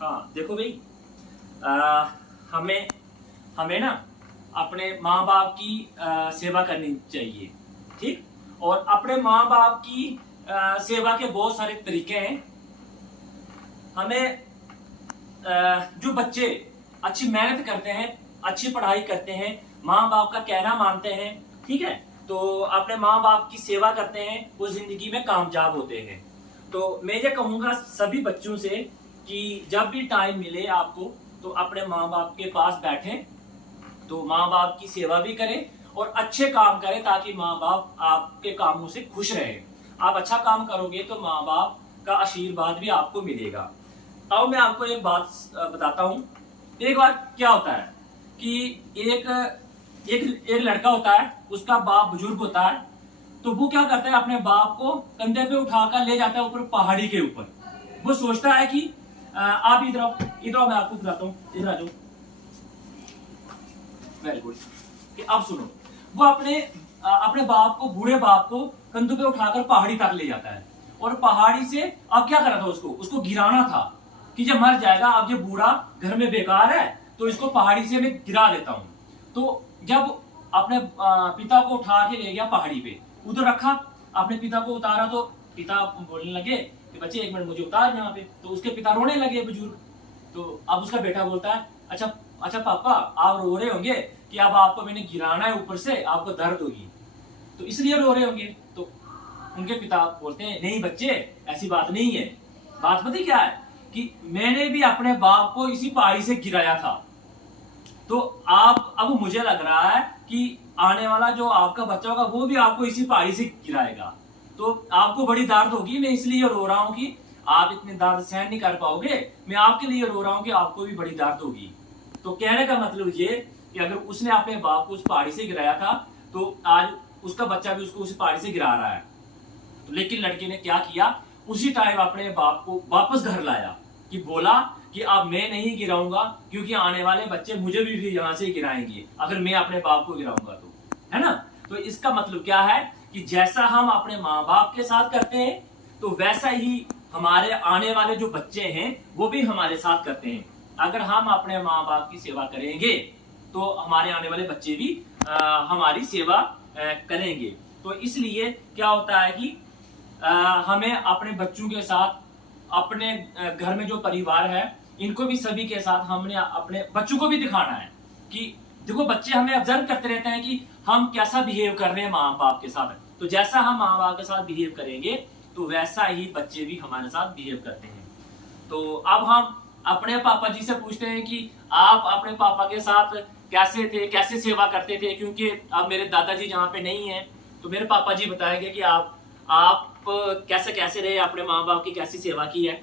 हाँ देखो भाई, आ, हमें हमें ना अपने माँ बाप की सेवा करनी चाहिए। ठीक। और अपने माँ बाप की सेवा के बहुत सारे तरीके हैं। हमें जो बच्चे अच्छी मेहनत करते हैं, अच्छी पढ़ाई करते हैं, माँ बाप का कहना मानते हैं, ठीक है, तो अपने माँ बाप की सेवा करते हैं, वो जिंदगी में कामयाब होते हैं। तो मैं ये कहूँगा सभी बच्चों से कि जब भी टाइम मिले आपको तो अपने माँ बाप के पास बैठें, तो माँ बाप की सेवा भी करें और अच्छे काम करें ताकि माँ बाप आपके कामों से खुश रहे। आप अच्छा काम करोगे तो माँ बाप का आशीर्वाद भी आपको मिलेगा। अब मैं आपको एक बात बताता हूँ। एक बार क्या होता है कि एक एक एक लड़का होता है, उसका बाप बुजुर्ग होता है, तो वो क्या करता है, अपने बाप को कंधे पे उठाकर ले जाता है ऊपर पहाड़ी के ऊपर। वो सोचता है कि आप इधर आओ, इधर आओ, मैं आपको बताता हूँ, इधर आ जाओ। Very good. कि अब सुनो, वो अपने बाप को, बूढ़े बाप को कंधों पे उठाकर पहाड़ी तक ले जाता है। और पहाड़ी से अब क्या करा था, उसको गिराना था कि जब मर जाएगा, अब ये बूढ़ा घर में बेकार है तो इसको पहाड़ी से मैं गिरा देता हूं। तो जब अपने पिता को उठा के ले गया पहाड़ी पे, उधर रखा, अपने पिता को उतारा, तो पिता बोलने लगे कि बच्चे एक मिनट मुझे उतार यहाँ पे। तो उसके पिता रोने लगे, बुजुर्ग। तो अब उसका बेटा बोलता है, अच्छा अच्छा पापा, आप रो रहे होंगे कि अब आपको मैंने गिराना है ऊपर से, आपको दर्द होगी, तो इसलिए रो रहे होंगे। तो उनके पिता बोलते हैं, नहीं बच्चे, ऐसी बात नहीं है। बात पता क्या है कि मैंने भी अपने बाप को इसी पहाड़ी से गिराया था। तो आप, अब मुझे लग रहा है कि आने वाला जो आपका बच्चा होगा वो भी आपको इसी पहाड़ी से गिराएगा, तो आपको बड़ी दर्द होगी। मैं इसलिए रो रहा हूँ कि आप इतने दर्द सहन नहीं कर पाओगे, मैं आपके लिए रो रहा हूँ कि आपको भी बड़ी दर्द होगी। तो कहने का मतलब ये कि अगर उसने अपने बाप को उस पहाड़ी से गिराया था तो आज उसका बच्चा भी उसको उस पहाड़ी से गिरा रहा है। तो लेकिन लड़के ने क्या किया, उसी टाइम अपने बाप को वापस घर लाया, कि बोला कि अब मैं नहीं गिराऊंगा क्योंकि आने वाले बच्चे मुझे भी यहाँ से गिराएंगे अगर मैं अपने बाप को गिराऊंगा तो, है ना। तो इसका मतलब क्या है कि जैसा हम अपने माँ बाप के साथ करते हैं तो वैसा ही हमारे आने वाले जो बच्चे हैं वो भी हमारे साथ करते हैं। अगर हम अपने माँ बाप की सेवा करेंगे तो हमारे आने वाले बच्चे भी हमारी सेवा करेंगे। तो इसलिए क्या होता है कि हमें अपने बच्चों के साथ, अपने घर में जो परिवार है, इनको भी सभी के साथ हमने अपने बच्चों को भी दिखाना है कि देखो, बच्चे हमें ऑब्जर्व करते रहते हैं कि हम कैसा बिहेव कर रहे हैं माँ बाप के साथ। तो जैसा हम माँ बाप के साथ बिहेव करेंगे तो वैसा ही बच्चे भी हमारे साथ बिहेव करते हैं। तो अब हम अपने पापा जी से पूछते हैं कि आप अपने पापा के साथ कैसे थे, कैसे सेवा करते थे, क्योंकि अब मेरे दादाजी यहाँ पे नहीं है। तो मेरे पापा जी बताएंगे कि आप कैसे कैसे रहे, अपने माँ बाप की कैसी सेवा की है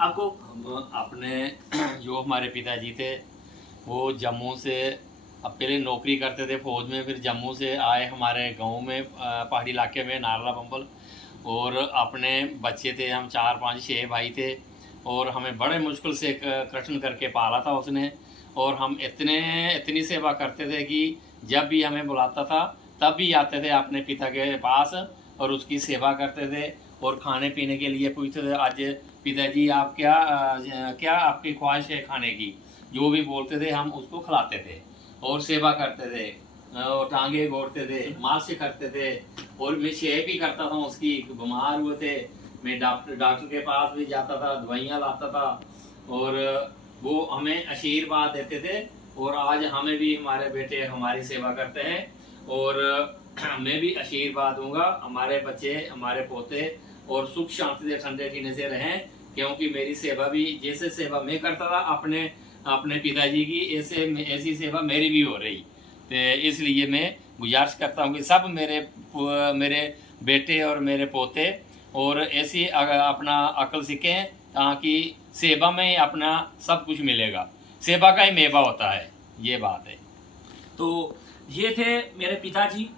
आपको। हम अपने जो हमारे पिताजी थे वो जम्मू से, अब पहले नौकरी करते थे फौज में, फिर जम्मू से आए हमारे गांव में पहाड़ी इलाके में नारला बम्बल। और अपने बच्चे थे हम 4 5 6 भाई थे, और हमें बड़े मुश्किल से कृष्ण करके पाला था उसने। और हम इतनी सेवा करते थे कि जब भी हमें बुलाता था तब भी आते थे अपने पिता के पास और उसकी सेवा करते थे। और खाने पीने के लिए पूछते थे, आज पिताजी आप क्या आपकी ख्वाहिश है खाने की, जो भी बोलते थे हम उसको खिलाते थे और सेवा करते थे, और टांगे गोड़ते थे, मालिश करते थे। और मैं शेयर भी करता था उसकी, बीमार हुए थे मैं डॉक्टर के पास भी जाता था, दवाइयाँ लाता था, और वो हमें आशीर्वाद देते थे। और आज हमें भी हमारे बेटे हमारी सेवा करते हैं, और मैं भी आशीर्वाद दूंगा हमारे बच्चे, हमारे पोते और सुख शांति से ठंडे टीने से रहें, क्योंकि मेरी सेवा भी जैसे सेवा मैं करता था अपने पिताजी की, ऐसी सेवा मेरी भी हो रही। तो इसलिए मैं गुजारिश करता हूँ कि सब मेरे बेटे और मेरे पोते और ऐसी अपना अकल सीखें, ताकि सेवा में ही अपना सब कुछ मिलेगा, सेवा का ही मेवा होता है, ये बात है। तो ये थे मेरे पिताजी।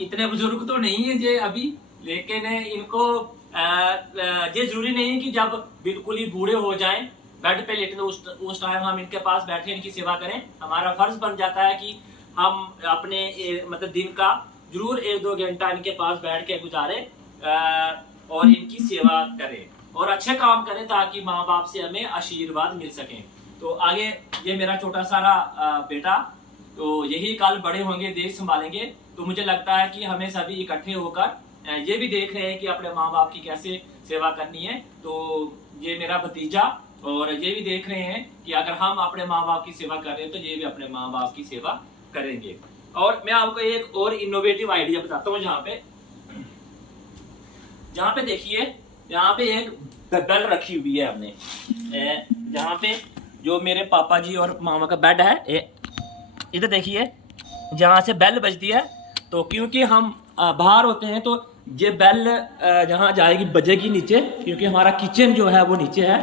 इतने बुजुर्ग तो नहीं है जे अभी, लेकिन इनको ये जरूरी नहीं है कि जब बिल्कुल ही बूढ़े हो जाएं, बेड पे लेटे, उस टाइम हम इनके पास बैठे इनकी सेवा करें। हमारा फर्ज बन जाता है कि हम अपने मतलब दिन का जरूर 1-2 घंटा इनके पास बैठ के गुजारें और इनकी सेवा करें। और अच्छे काम करें ताकि माँ बाप से हमें आशीर्वाद मिल सके। तो आगे ये मेरा छोटा सारा बेटा, तो यही कल बड़े होंगे, देश संभालेंगे। तो मुझे लगता है कि हमें सभी इकट्ठे होकर ये भी देख रहे हैं कि अपने माँ बाप की कैसे सेवा करनी है। तो ये मेरा भतीजा और ये भी देख रहे हैं कि अगर हम अपने माँ बाप की सेवा कर रहे हैं तो ये भी अपने माँ बाप की सेवा करेंगे। और मैं आपको एक और इनोवेटिव आइडिया बताता हूँ। जहाँ पे देखिए, यहाँ पे एक बेल रखी हुई है हमने, जहाँ पे जो मेरे पापा जी और मामा का बेड है, इधर देखिए जहाँ से बेल बजती है। तो क्योंकि हम बाहर होते हैं तो ये बेल जहाँ जाएगी बजेगी नीचे, क्योंकि हमारा किचन जो है वो नीचे है।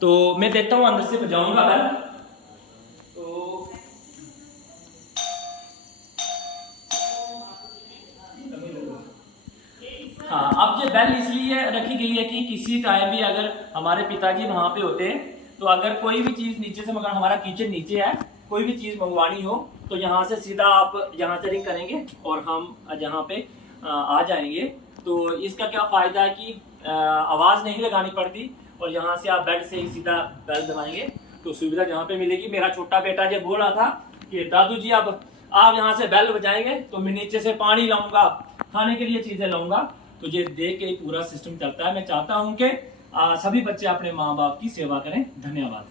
तो मैं देखता हूँ अंदर से बजाऊंगा बेल। तो हाँ, अब ये बेल इसलिए रखी गई है कि किसी टाइम भी अगर हमारे पिताजी वहां पे होते हैं तो अगर कोई भी चीज नीचे से, मगर हमारा किचन नीचे है, कोई भी चीज मंगवानी हो तो यहाँ से सीधा आप यहाँ से रिंग करेंगे और हम यहाँ पे आ जाएंगे। तो इसका क्या फायदा है कि आवाज नहीं लगानी पड़ती और यहाँ से आप बेड से ही सीधा बेल दबाएंगे तो सुविधा यहाँ पे मिलेगी। मेरा छोटा बेटा जो बोल रहा था कि दादू जी अब आप यहाँ से बेल बजाएंगे तो मैं नीचे से पानी लाऊंगा, खाने के लिए चीजें लाऊंगा। तो ये देख के पूरा सिस्टम चलता है। मैं चाहता हूँ कि सभी बच्चे अपने माँ बाप की सेवा करें। धन्यवाद।